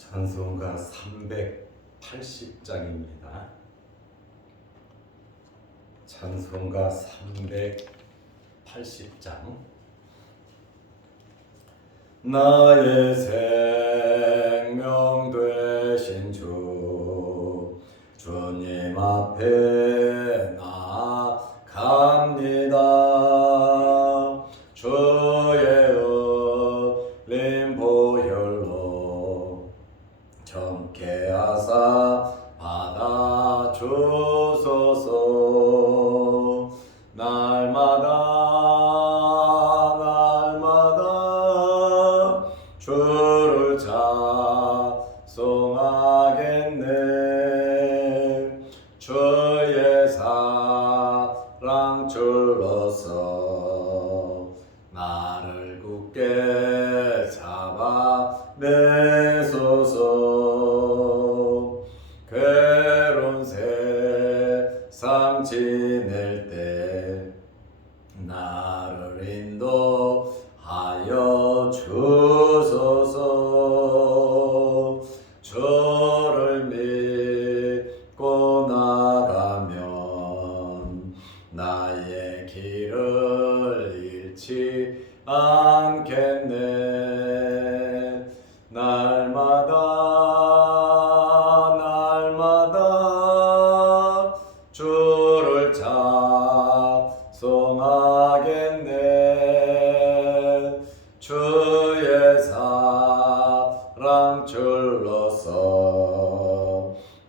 찬송가 380장입니다. 찬송가 380장. 나의 생명 되신 주님 앞에 나아갑니다. 주의 흘린 보혈로 정케 하사 받아주소서. 날마다 주를 찬송하겠네. 주의 사랑 줄로서 나를 굳게 잡아 내소서. 괴로운 세상 지낼 때 나를 인도하여 주소서. 주를 믿고 나가면 나의 길을 잃지 않겠네. 날마다 주를 찬송하겠네. 주의 사랑 줄로서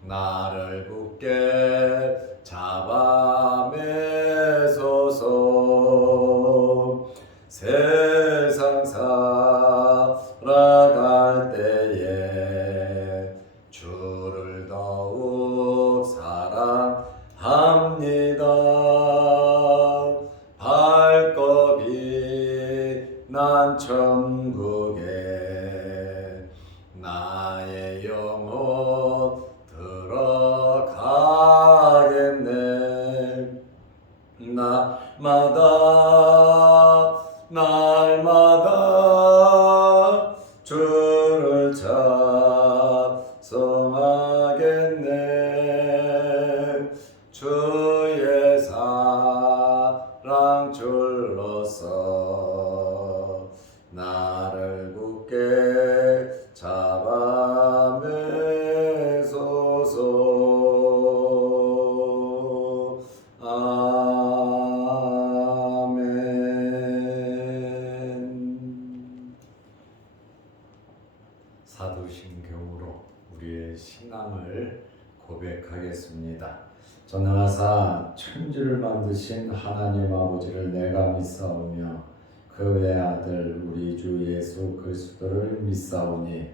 나를 굳게 잡아 매소서. 세상 살아갈 때에 주를 더욱 사랑합니다. 발걸이 난 천국에 나의 영혼 들어가겠네. 날마다 주를 찬송하겠네. 주의 사랑 줄로서 나를 굳게 잡아 매소서. 아멘. 사도신경으로 우리의 신앙을 고백하겠습니다. 전능하사 천지를 만드신 하나님 아버지를 내가 믿사오며 그 외아들 우리 주 예수 그리스도를 믿사오니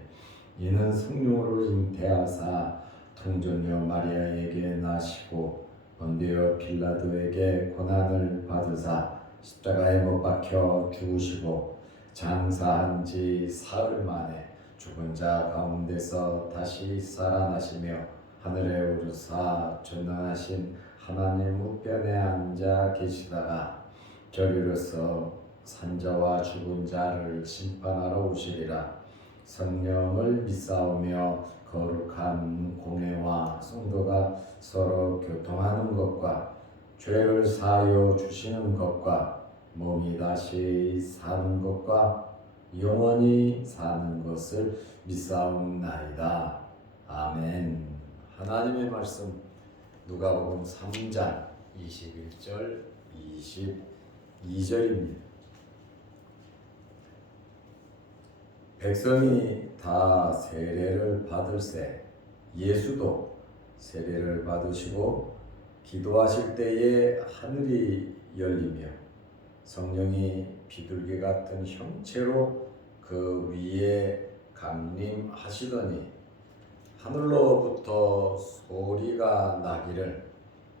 이는 성령으로 잉태하사 통전녀 마리아에게 나시고 본디오 빌라도에게 고난을 받으사 십자가에 못 박혀 죽으시고 장사한 지 사흘 만에 죽은 자 가운데서 다시 살아나시며 하늘에 오르사 전능하신 하나님 우편에 앉아 계시다가 저리로서 산자와 죽은 자를 심판하러 오시리라. 성령을 믿사오며 거룩한 공회와 성도가 서로 교통하는 것과 죄를 사하여 주시는 것과 몸이 다시 사는 것과 영원히 사는 것을 믿사옵나이다. 아멘. 하나님의 말씀 누가복음 3장 21절 22절입니다. 백성이 다 세례를 받을세 예수도 세례를 받으시고 기도하실 때에 하늘이 열리며 성령이 비둘기 같은 형체로 그 위에 강림하시더니 하늘로부터 소리가 나기를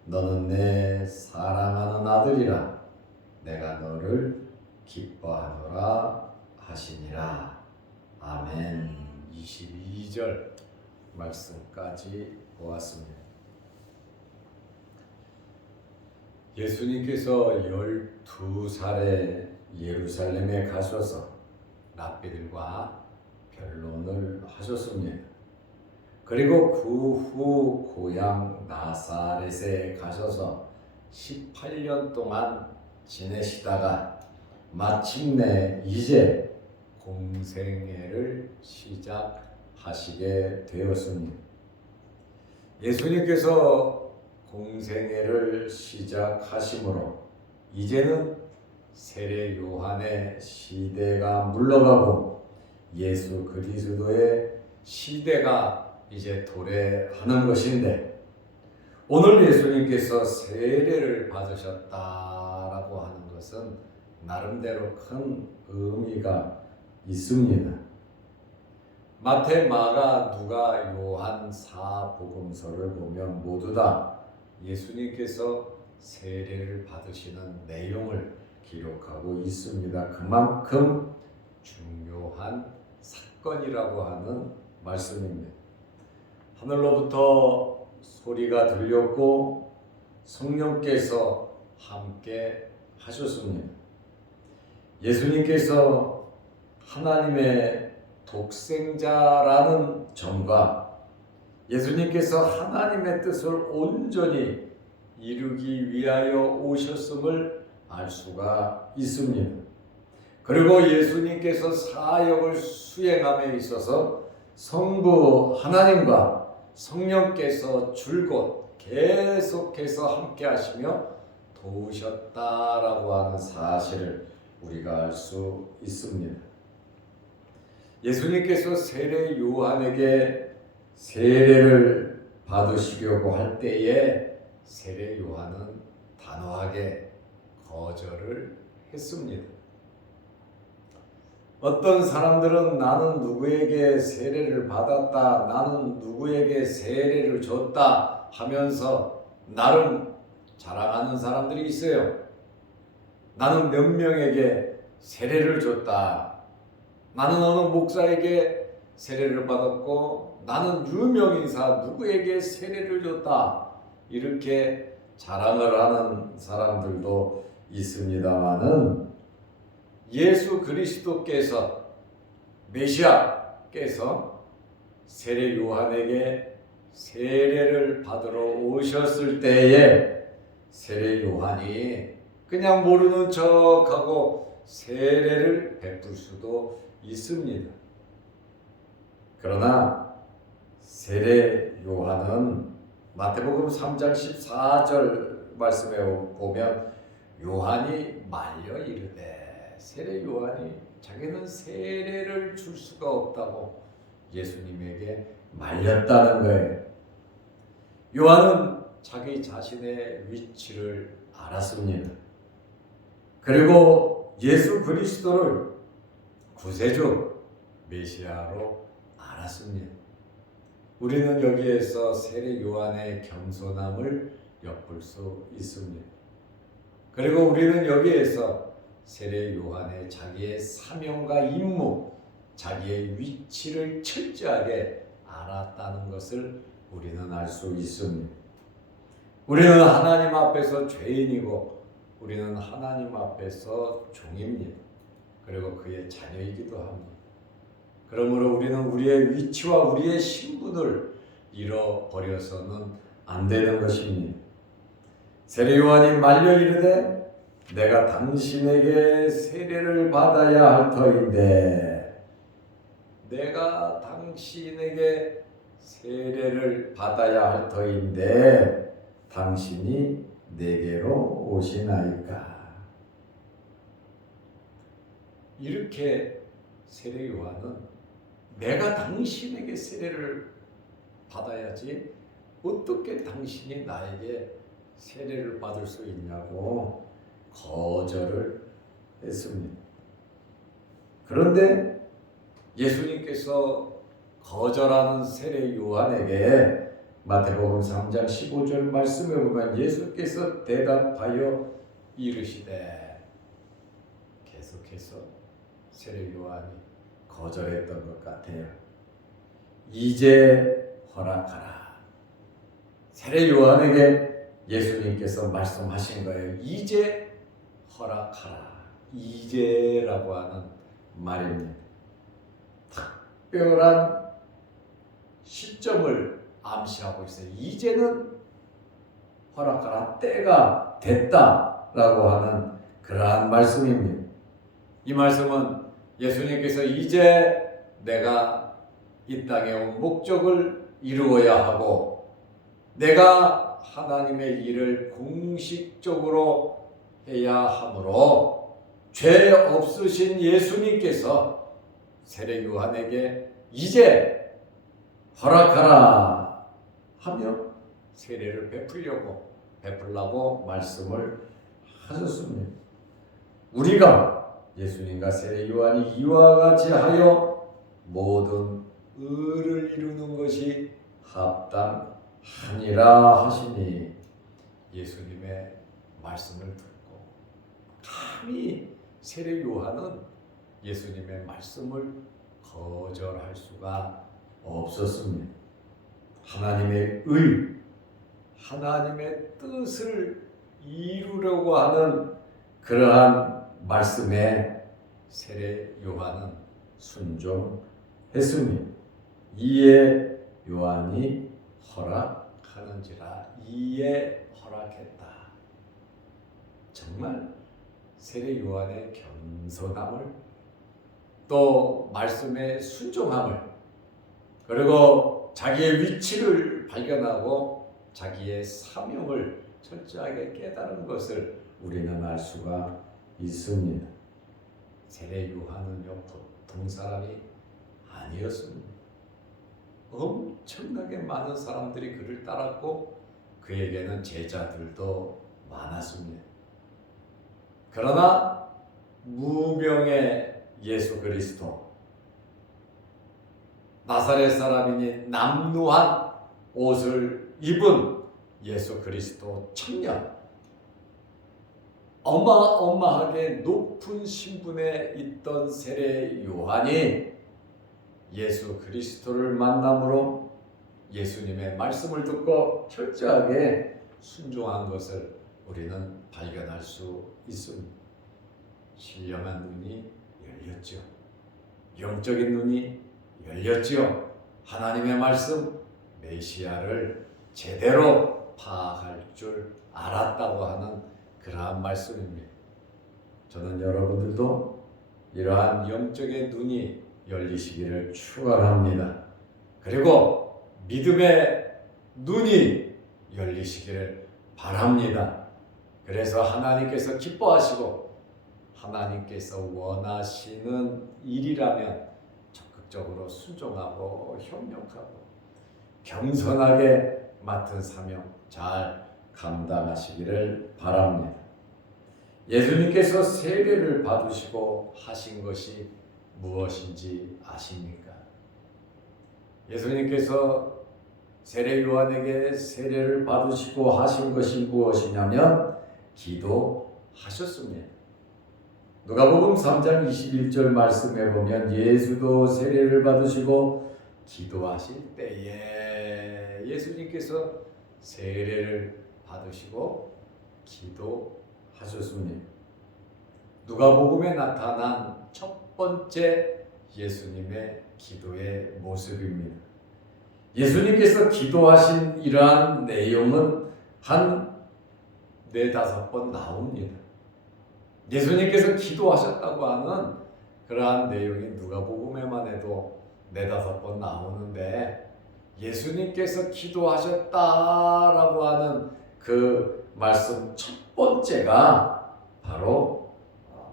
너는 내 사랑하는 아들이라 내가 너를 기뻐하노라 하시니라. 아멘. 22절 말씀까지 보았습니다. 예수님께서 12살에 예루살렘에 가셔서 랍비들과 변론을 하셨습니다. 그리고 그 후 고향 나사렛에 가셔서 18년 동안 지내시다가 마침내 이제 공생애를 시작하시게 되었습니다. 예수님께서 공생애를 시작하심으로 이제는 세례 요한의 시대가 물러가고 예수 그리스도의 시대가 이제 도래하는 것인데, 오늘 예수님께서 세례를 받으셨다라고 하는 것은 나름대로 큰 의미가 있습니다. 마태, 마가, 누가, 요한 사복음서를 보면 모두 다 예수님께서 세례를 받으시는 내용을 기록하고 있습니다. 그만큼 중요한 사건이라고 하는 말씀입니다. 하늘로부터 소리가 들렸고 성령께서 함께 하셨습니다. 예수님께서 하나님의 독생자라는 점과 예수님께서 하나님의 뜻을 온전히 이루기 위하여 오셨음을 알 수가 있습니다. 그리고 예수님께서 사역을 수행함에 있어서 성부 하나님과 성령께서 줄곧 계속해서 함께 하시며 도우셨다라고 하는 사실을 우리가 알 수 있습니다. 예수님께서 세례 요한에게 세례를 받으시려고 할 때에 세례 요한은 단호하게 거절을 했습니다. 어떤 사람들은 나는 누구에게 세례를 받았다, 나는 누구에게 세례를 줬다 하면서 나름 자랑하는 사람들이 있어요. 나는 몇 명에게 세례를 줬다, 나는 어느 목사에게 세례를 받았고 나는 유명인사 누구에게 세례를 줬다, 이렇게 자랑을 하는 사람들도 있습니다마는 예수 그리스도께서 메시아께서 세례 요한에게 세례를 받으러 오셨을 때에 세례 요한이 그냥 모르는 척하고 세례를 베풀 수도 있습니다. 그러나 세례 요한은 마태복음 3장 14절 말씀에 보면 요한이 말려 이르되, 세례 요한이 자기는 세례를 줄 수가 없다고 예수님에게 말렸다는 거예요. 요한은 자기 자신의 위치를 알았습니다. 그리고 예수 그리스도를 구세주 메시아로 알았습니다. 우리는 여기에서 세례 요한의 겸손함을 엿볼 수 있습니다. 그리고 우리는 여기에서 세례 요한의 자기의 사명과 임무, 자기의 위치를 철저하게 알았다는 것을 우리는 알 수 있습니다. 우리는 하나님 앞에서 죄인이고 우리는 하나님 앞에서 종입니다. 그리고 그의 자녀이기도 합니다. 그러므로 우리는 우리의 위치와 우리의 신분을 잃어버려서는 안 되는 것입니다. 세례 요한이 말려 이르되 내가 당신에게 세례를 받아야 할 터인데, 내가 당신에게 세례를 받아야 할 터인데 당신이 내게로 오시나이까. 이렇게 세례 요한은 내가 당신에게 세례를 받아야지 어떻게 당신이 나에게 세례를 받을 수 있냐고 거절을 했습니다. 그런데 예수님께서 거절하는 세례 요한에게 마태복음 3장 15절 말씀에 보면 예수께서 대답하여 이르시되, 계속해서 세례 요한이 거절했던 것 같아요. 이제 허락하라. 세례 요한에게 예수님께서 말씀하신 거예요. 이제 허락하라. 이제라고 하는 말입니다. 특별한 시점을 암시하고 있어요. 이제는 허락하라, 때가 됐다라고 하는 그러한 말씀입니다. 이 말씀은 예수님께서 이제 내가 이 땅에 온 목적을 이루어야 하고 내가 하나님의 일을 공식적으로 해야 하므로 죄 없으신 예수님께서 세례 요한에게 이제 허락하라 하며 세례를 베풀라고 말씀을 하셨습니다. 우리가 예수님과 세례 요한이 이와 같이 하여 모든 의를 이루는 것이 합당하니라 하시니 예수님의 말씀을 듣고 감히 세례 요한은 예수님의 말씀을 거절할 수가 없었습니다. 하나님의 하나님의 뜻을 이루려고 하는 그러한 말씀에 세례 요한은 순종했습니다. 이에 요한이 허락하는지라 이에 허락했다. 정말 세례 요한의 겸손함을 또 말씀의 순종함을 그리고 자기의 위치를 발견하고 자기의 사명을 철저하게 깨달은 것을 우리는 알 수가 있습니다. 세례 요한은요 보통 사람이 아니었습니다. 엄청나게 많은 사람들이 그를 따랐고 그에게는 제자들도 많았습니다. 그러나 무명의 예수 그리스도 나사렛 사람이니 남루한 옷을 입은 예수 그리스도 청년 어마어마하게 높은 신분에 있던 세례 요한이 예수 그리스도를 만남으로 예수님의 말씀을 듣고 철저하게 순종한 것을 우리는 발견할 수 있습니다. 신령한 눈이 열렸죠. 영적인 눈이 열렸지요. 하나님의 말씀 메시아를 제대로 파악할 줄 알았다고 하는 그러한 말씀입니다. 저는 여러분들도 이러한 영적인 눈이 열리시기를 축원합니다. 그리고 믿음의 눈이 열리시기를 바랍니다. 그래서 하나님께서 기뻐하시고 하나님께서 원하시는 일이라면 적극적으로 순종하고 협력하고 겸손하게 맡은 사명 잘 감당하시기를 바랍니다. 예수님께서 세례를 받으시고 하신 것이 무엇인지 아십니까? 예수님께서 세례 요한에게 세례를 받으시고 하신 것이 무엇이냐면 기도하셨습니다. 누가복음 3장 21절 말씀에 보면 예수도 세례를 받으시고 기도하실 때에 예수님께서 세례를 받으시고 기도하셨습니다. 누가복음에 나타난 첫 번째 예수님의 기도의 모습입니다. 예수님께서 기도하신 이러한 내용은 한 4-5번 나옵니다. 예수님께서 기도하셨다고 하는 그러한 내용이 누가복음에만 해도 4-5번 나오는데 예수님께서 기도하셨다라고 하는 그 말씀 첫 번째가 바로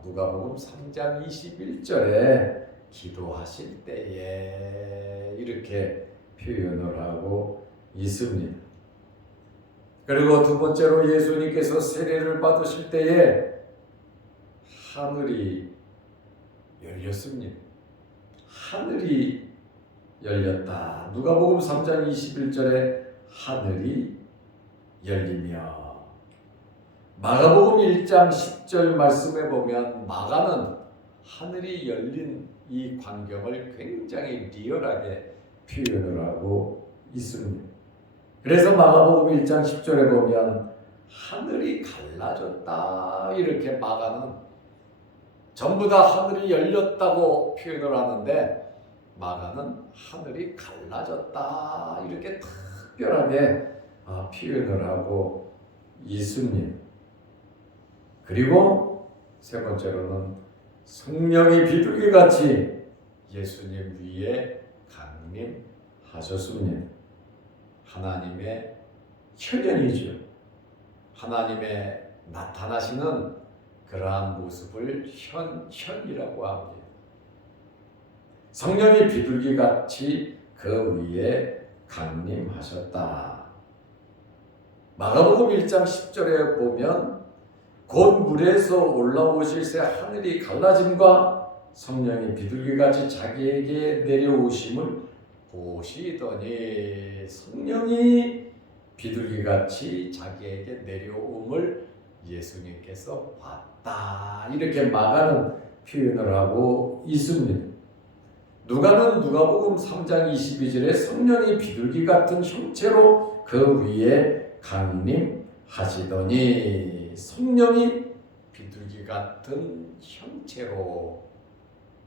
누가복음 3장 21절에 기도하실 때에 이렇게 표현을 하고 있습니다. 그리고 두 번째로 예수님께서 세례를 받으실 때에 하늘이 열렸습니다. 하늘이 열렸다. 누가복음 3장 21절에 하늘이 열리며 마가복음 1장 10절 말씀에 보면 마가는 하늘이 열린 이 광경을 굉장히 리얼하게 표현을 하고 있습니다. 그래서 마가복음 1장 10절에 보면 하늘이 갈라졌다 이렇게 마가는 전부 다 하늘이 열렸다고 표현을 하는데 마가는 하늘이 갈라졌다 이렇게 특별하게 표현을 하고 있습니다. 그리고 세 번째로는 성령이 비둘기같이 예수님 위에 강림하셨습니다. 하나님의 현현이죠. 하나님의 나타나시는 그러한 모습을 현이라고 합니다. 성령이 비둘기같이 그 위에 강림하셨다. 마가복음 1장 10절에 보면 곧 물에서 올라오실새 하늘이 갈라짐과 성령이 비둘기같이 자기에게 내려오심을 보시더니, 성령이 비둘기같이 자기에게 내려옴을 예수님께서 봤다 이렇게 마가는 표현을 하고 있습니다. 누가는 누가복음 3장 22절에 성령이 비둘기 같은 형체로 그 위에 강림하시더니, 성령이 비둘기 같은 형체로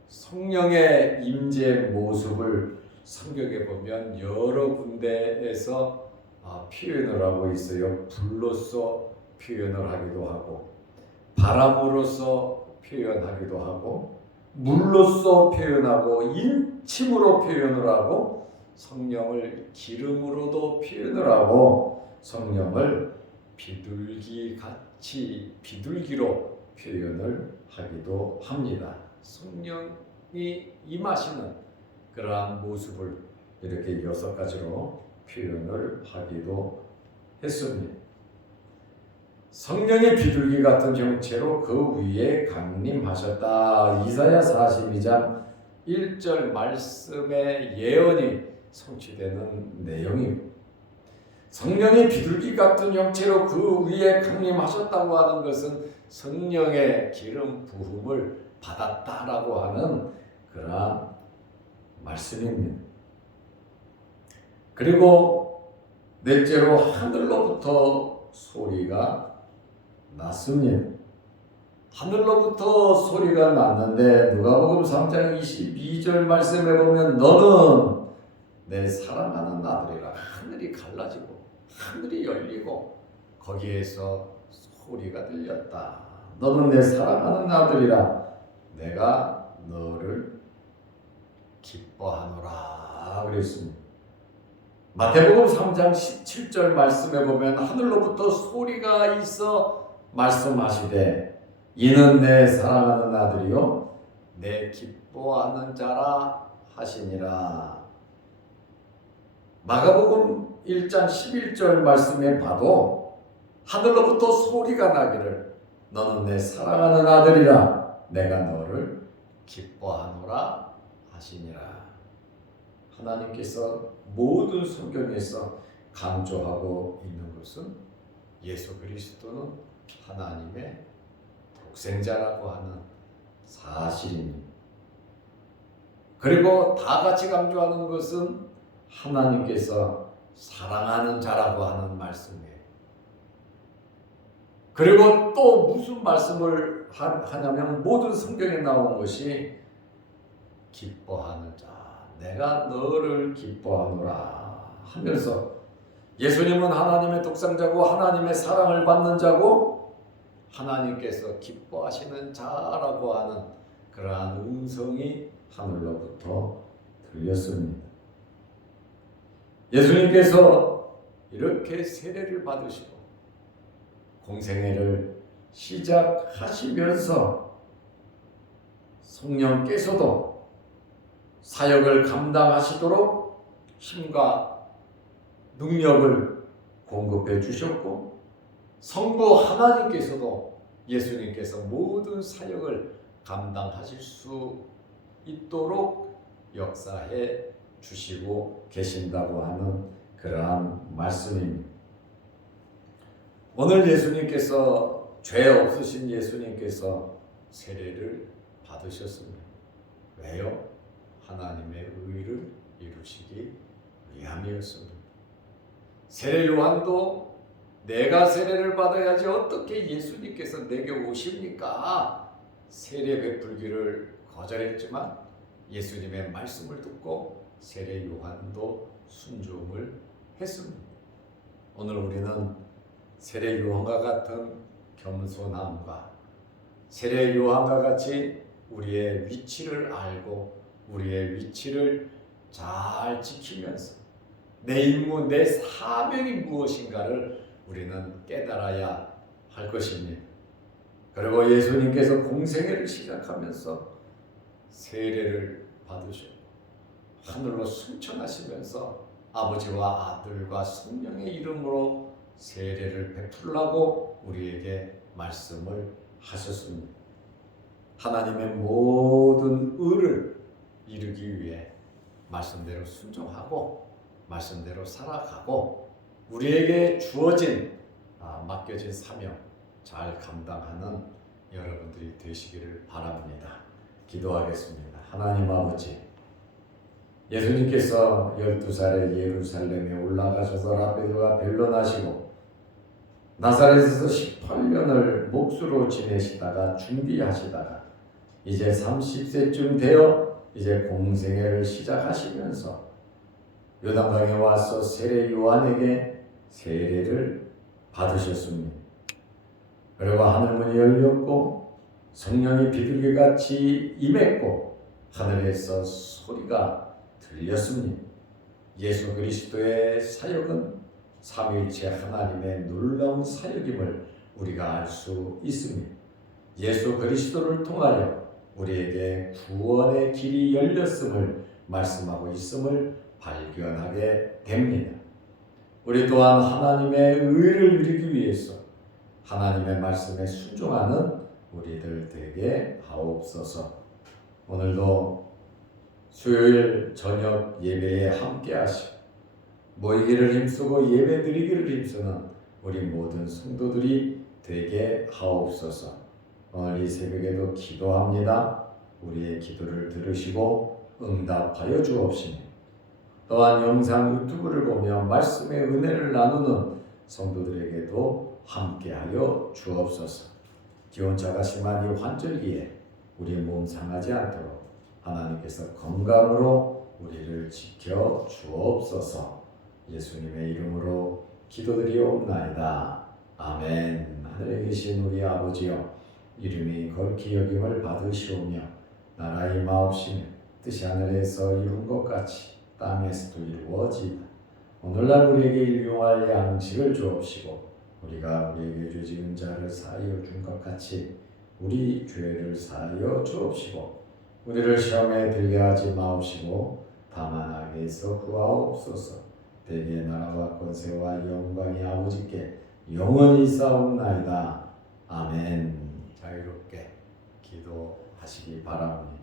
성령의 임재 모습을 성경에 보면 여러 군데에서 표현을 하고 있어요. 불로서 표현을 하기도 하고, 바람으로서 표현하기도 하고, 물로서 표현하고, 인침으로 표현을 하고, 성령을 기름으로도 표현을 하고, 성령을 비둘기같이 비둘기로 표현을 하기도 합니다. 성령이 임하시는 그러한 모습을 이렇게 6가지로 표현을 하기도 했습니다. 성령의 비둘기 같은 형체로 그 위에 강림하셨다. 이사야 42장 1절 말씀의 예언이 성취되는 내용입니다. 성령의 비둘기 같은 형체로 그 위에 강림하셨다고 하는 것은 성령의 기름 부음을 받았다라고 하는 그러한 말씀입니다. 그리고 넷째로 하늘로부터 소리가 났습니다. 하늘로부터 소리가 났는데 누가복음 3장 22절 말씀에 보면 너는 내 사랑하는 아들이라, 하늘이 갈라지고 하늘이 열리고 거기에서 소리가 들렸다. 너는 내 사랑하는 아들이라, 내가 너를 기뻐하노라 그랬습니다. 마태복음 3장 17절 말씀에 보면 하늘로부터 소리가 있어 말씀하시되 이는 내 사랑하는 아들이요 내 기뻐하는 자라 하시니라. 마가복음 1장 11절 말씀에 봐도 하늘로부터 소리가 나기를 너는 내 사랑하는 아들이라, 내가 너를 기뻐하노라 하시니라. 하나님께서 모든 성경에서 강조하고 있는 것은 예수 그리스도는 하나님의 독생자라고 하는 사실입니다. 그리고 다 같이 강조하는 것은 하나님께서 사랑하는 자라고 하는 말씀이에요. 그리고 또 무슨 말씀을 하냐면 모든 성경에 나온 것이 기뻐하는 자, 내가 너를 기뻐하노라 하면서 예수님은 하나님의 독생자고 하나님의 사랑을 받는 자고 하나님께서 기뻐하시는 자라고 하는 그러한 음성이 하늘로부터 들렸습니다. 예수님께서 이렇게 세례를 받으시고 공생애를 시작하시면서 성령께서도 사역을 감당하시도록 힘과 능력을 공급해 주셨고, 성부 하나님께서도 예수님께서 모든 사역을 감당하실 수 있도록 역사해 주시고 계신다고 하는 그러한 말씀입니다. 오늘 예수님께서, 죄 없으신 예수님께서 세례를 받으셨습니다. 왜요? 하나님의 의를 이루시기 위함이었습니다. 세례 요한도 내가 세례를 받아야지 어떻게 예수님께서 내게 오십니까? 세례 베풀기를 거절했지만 예수님의 말씀을 듣고 세례 요한도 순종을 했습니다. 오늘 우리는 세례 요한과 같은 겸손함과 세례 요한과 같이 우리의 위치를 알고 우리의 위치를 잘 지키면서 내 임무, 내 사명이 무엇인가를 우리는 깨달아야 할 것입니다. 그리고 예수님께서 공생애를 시작하면서 세례를 받으셨고 하늘로 승천하시면서 아버지와 아들과 성령의 이름으로 세례를 베풀라고 우리에게 말씀을 하셨습니다. 하나님의 모든 의를 이루기 위해 말씀대로 순종하고 말씀대로 살아가고 우리에게 주어진 맡겨진 사명 잘 감당하는 여러분들이 되시기를 바랍니다. 기도하겠습니다. 하나님 아버지, 예수님께서 12살에 예루살렘에 올라가셔서 라베드와 변론하시고 나사렛에서 18년을 몫으로 지내시다가 준비하시다가 이제 30세쯤 되어 이제 공생애를 시작하시면서 요단강에 와서 세례 요한에게 세례를 받으셨습니다. 그리고 하늘문이 열렸고 성령이 비둘기같이 임했고 하늘에서 소리가 들렸습니다. 예수 그리스도의 사역은 삼위일체 하나님의 놀라운 사역임을 우리가 알 수 있습니다. 예수 그리스도를 통하여 우리에게 구원의 길이 열렸음을 말씀하고 있음을 발견하게 됩니다. 우리 또한 하나님의 의를 이루기 위해서 하나님의 말씀에 순종하는 우리들 되게 하옵소서. 오늘도 수요일 저녁 예배에 함께 하시고 모이기를 힘쓰고 예배 드리기를 힘쓰는 우리 모든 성도들이 되게 하옵소서. 오늘 이 새벽에도 기도합니다. 우리의 기도를 들으시고 응답하여 주옵시며 또한 영상 유튜브를 보며 말씀의 은혜를 나누는 성도들에게도 함께하여 주옵소서. 기온차가 심한 이 환절기에 우리 몸 상하지 않도록 하나님께서 건강으로 우리를 지켜 주옵소서. 예수님의 이름으로 기도드리옵나이다. 아멘. 하늘에 계신 우리 아버지여, 이름이 거룩히 여김을 받으시오며 나라의 임하옵시며 뜻이 하늘에서 이룬 것 같이 땅에서도 이루어지이다. 오늘날 우리에게 일용할 양식을 주옵시고 우리가 우리에게 죄지은 자를 사하여 준 것 같이 우리 죄를 사하여 주옵시고 우리를 시험에 들게 하지 마옵시고 다만 악에서 구하옵소서. 대개의 나라와 권세와 영광이 아버지께 영원히 있사옵나이다. 아멘. 자유롭게 기도하시기 바랍니다.